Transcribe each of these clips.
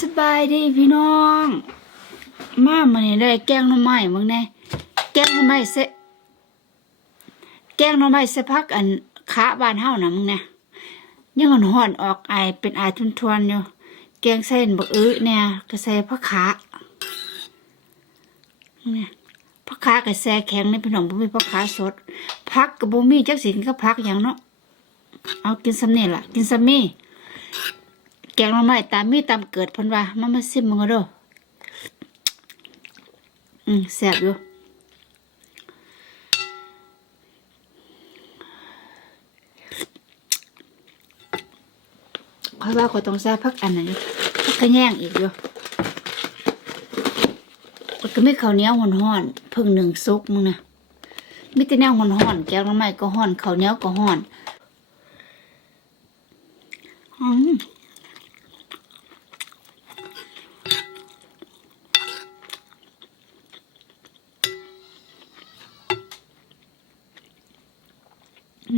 สบายดีพี่น้อง มามันนี่ได้แกงหน่อไม้มึงแน่แกงหน่อไม้เสะแกงหน่อไม้เสะพักอันขาบานเฮานะมึงแน่ยังอ่อนห่อนออกไอเป็นไอทุนทวนๆอยู่แกงใส่บักอื้อเนี่ยก็ใส่ผักขาเนี่ยผักขาก็แซ่แข็งในพี่น้องบ่มีผักขาสดผักก็บ่มีจักสินก็ผักหยังเนาะเอากินซำนี่ล่ะ กินซำนี่ แกงหน่อไม้ตามมีตามเกิดพันว่ามามาซิมมึงเอด้ออืมแซ่บอยู่ค่อยว่าก็ต้องใส่ผักอันนั้นอยู่ผักกระแยงอีกอยู่แล้วก็มีข้าวเหนียวห่อนๆเพิ่งหนึ่งซุกมึงนะมีแต่แนวห่อนๆแกงหน่อไม้ก็ห่อนข้าวเหนียวก็ห่อนอืม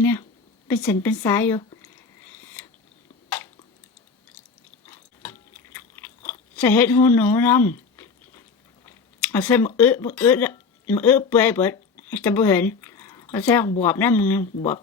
เนี่ย เป็นเส้นเป็นสายอยู่ใส่เห็ดหูหนูน้ำเอาใส่มะอึมะอึมะอึเปื่อยเบิดจะบ่เห็นเอาใส่บวบนะมึงบวบ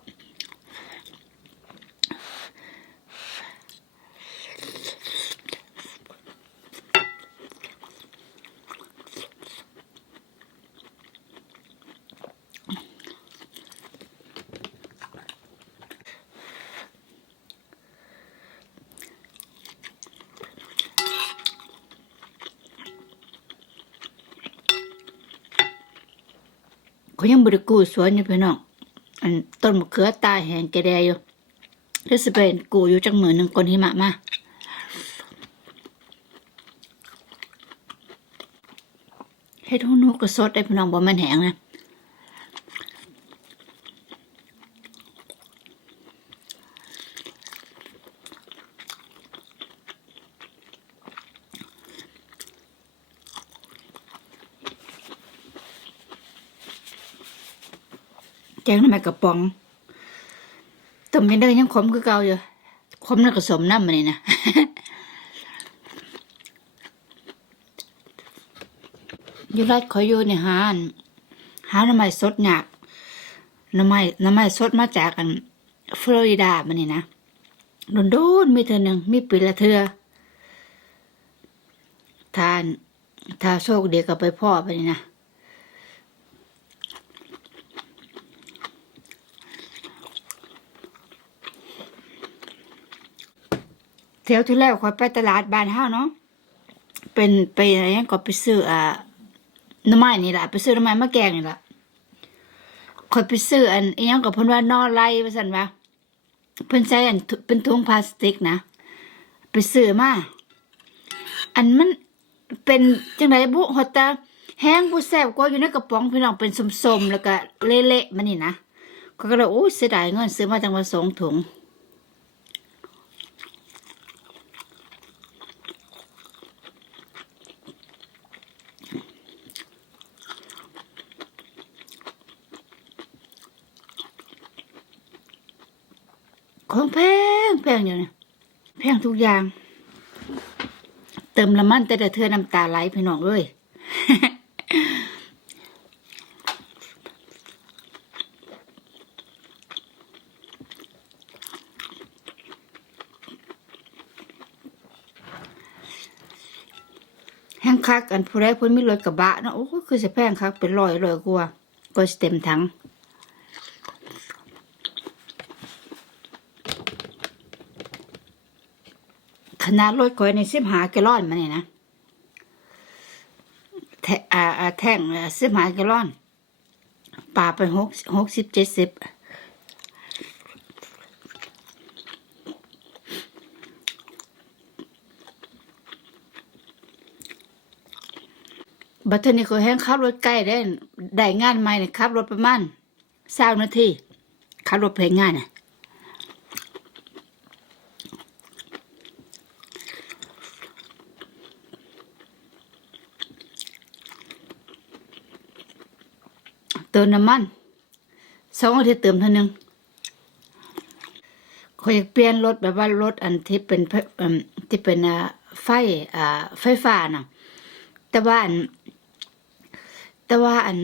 เขายังบริกูสวนอยู่พี่น้องอันต้นมะเขือตายแหงแกแดอยู่ที่สเปนกูอยู่จังเหมือนหนึ่งคนหิมะมาเฮ็ดหูหนูก็สดได้พี่น้องบ่มันแหงนะ กงทำไมกระป๋องต้มยังได้ยังขมคือเก่าอยู่ขมแล้วก็สมน้ำมันนี่นะอยู่ไรขอยอยู่ในหานหาหน้ำไม้สดหยากหน้ำไม้หน้ำไม้สดมาจากอันฟลอริดามันนี่นะโดนๆมีเธอหนึ่งมีปีละเทือทานถ้าโชคเดีก็ไปพ่อไปนี่นะ ที่ยวที่แล้วคอยไปตลาดบ้านเฮาเนาะเป็นไปอะไรเงี้ยก็ไปซื้ออ่าน้ำไม้นี่แหละไปซื้อน้ำไม้มะแกงนี่แหละคอยไปซื้ออันอีหยังกับเพิ่นว่านอไล่ว่าซั่นว่าเพิ่นใช้อันเป็นถุงพลาสติกนะไปซื้อมาอันมันเป็นจังไดบุฮอตาแห้งผู้แซบกว่าอยู่ในกระป๋องพี่น้องเป็นสมๆแล้วก็เละๆมันนี่นะก็เลยโอ้เสียดายเงินซื้อมาจังว่าสองถุง ของแพงแพงอยู่เนี่ยแพงทุกอย่าง เติมละมันแต่แต่เธอน้ำตาไหลพี่น้องเอ้ยแห้งคักอันผู้ใดเพิ่นมีรถกระบะเนาะโอ้คือจะแพงคักเป็นร้อยร้อยกว่าก็สิเต็มถัง ขนาดรถก้อยในสิบหาแกลลอนมาเนี่ยนะแทอ่าอ่าแท่งสิบหาแกลลอนป่าไปหกหกสิบเจ็ดสิบบัดเทอนี้ก็แห้งขับรถใกล้ได้ได้งานใหม่เนี่ยขับรถประมาณสามนาทีขับรถเพลงงายน่ะ ติมน้ำมันสองอาทิตย์เติมเท่านึงขอยอยากเปลี่ยนรถแบบว่ารถอันที่เป็นที่เป็นไฟอ่าไฟฟ้าน่ะ แต่ว่าอัน แต่ว่าอัน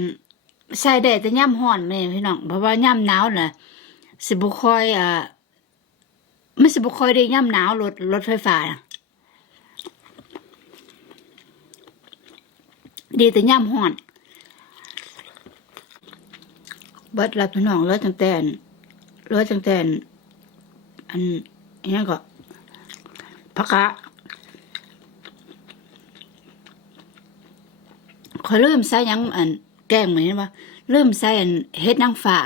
ใส่ได้แต่ย่ำร้อนแม่พี่น้องเพราะว่าย่ำหนาวน่ะสิบ่ค่อยอ่ามันสิบ่ค่อยได้ย่ำหนาวรถรถไฟฟ้าน่ะดีแต่ย่ำร้อนเบิดรับพี่น้องเลยตั้งแต่อันเลยตั้งแต่อันอันอิหยังก็ผักกะขอยลืมใส่ยังอันแกงเหมือนว่าลืมใส่อันเฮ็ดนางฟ้า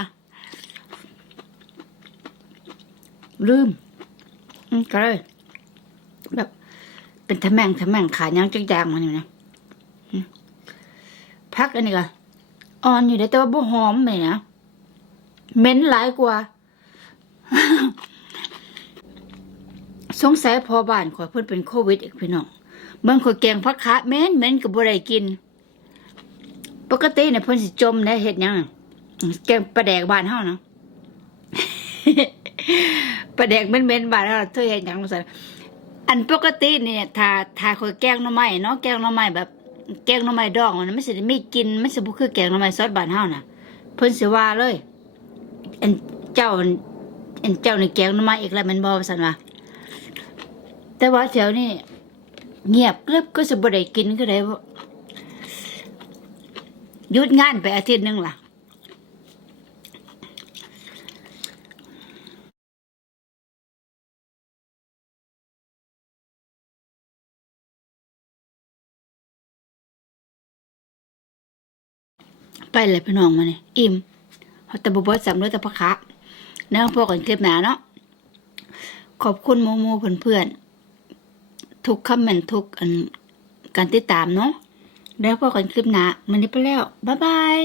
ลืมอืมก็เลยแบบ เป็นทะแมงทะแมงขายังจักอย่างมันอยู่นะพักอันนี้ก็อ่อนอยู่ได้แต่ว่าบ่หอมเลยนะ เหม็นหลายกว่า สงสัยพอบ้านขอยเพิ่นเป็นโควิดอีกพี่น้องเบิ่งขอยแกงผักคะเหม็นเหม็นก็บ่ได้กิน ปกติเนี่ยเพิ่นสิจมได้เฮ็ดหยังแกงปลาแดกบ้านเฮาเนาะปลาแดกเหม็นๆบ้านเฮาเธอเฮ็ดยังซั่นอันปกติเนี่ยถ้าถ้าขอยแกงหน่อไม้เนาะแกงหน่อไม้แบบ แกงหน่อไม้ดองมันไม่สิไมีกลินมันสิบ่คือแกงหน่อไม้ซอสบ้านเฮาน่ะเพิ่นสิว่าเลย อันเจ้าอันเจ้าในแกงหน่อไม้อีกแล้วม่นบ่ว่าซั่นว่าแต่ว่าแถวนี้เงียบกริบก็จะบ่ได้กินก็ได้หยุดงานไปอาทิตย์หนึงล่ะไปเลยพี่น้องมาเนี่ยอิ่ม เขาแต่บุบสำเร็จแต่พะคะเนื้อพวกกันคลิปหนาเนาะขอบคุณโมโมเพื่อนๆทุกคอมเมนต์ทุกอันการติดตามเนาะแล้วพบกันคลิปหนามันนี้ไปแล้ว บ๊ายบาย